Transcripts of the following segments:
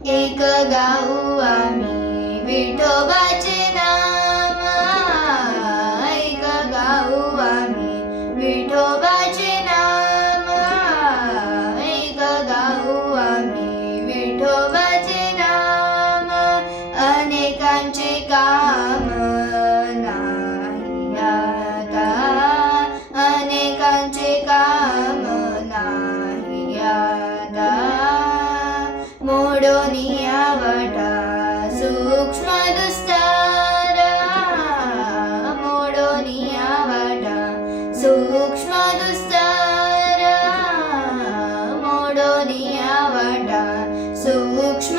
एक गाऊ आम्ही विठोबाचे નિયાવટા સૂક્ષ્મ દુસ્તારા મોડો નિયાવટા સૂક્ષ્મ દુસ્તારા મોડો નિયાવટા સૂક્ષ્મ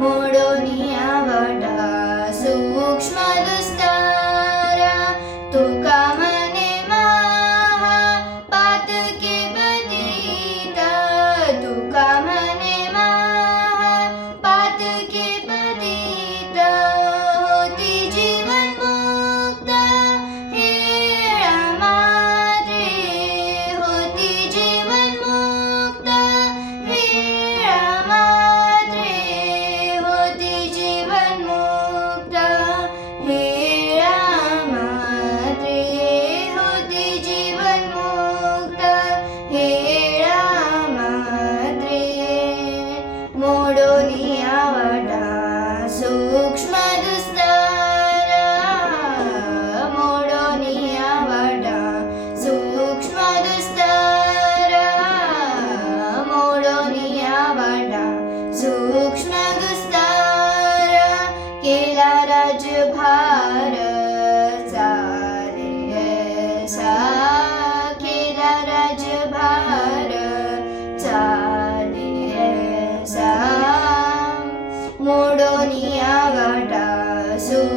మూడు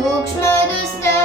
Books, Mothers, day.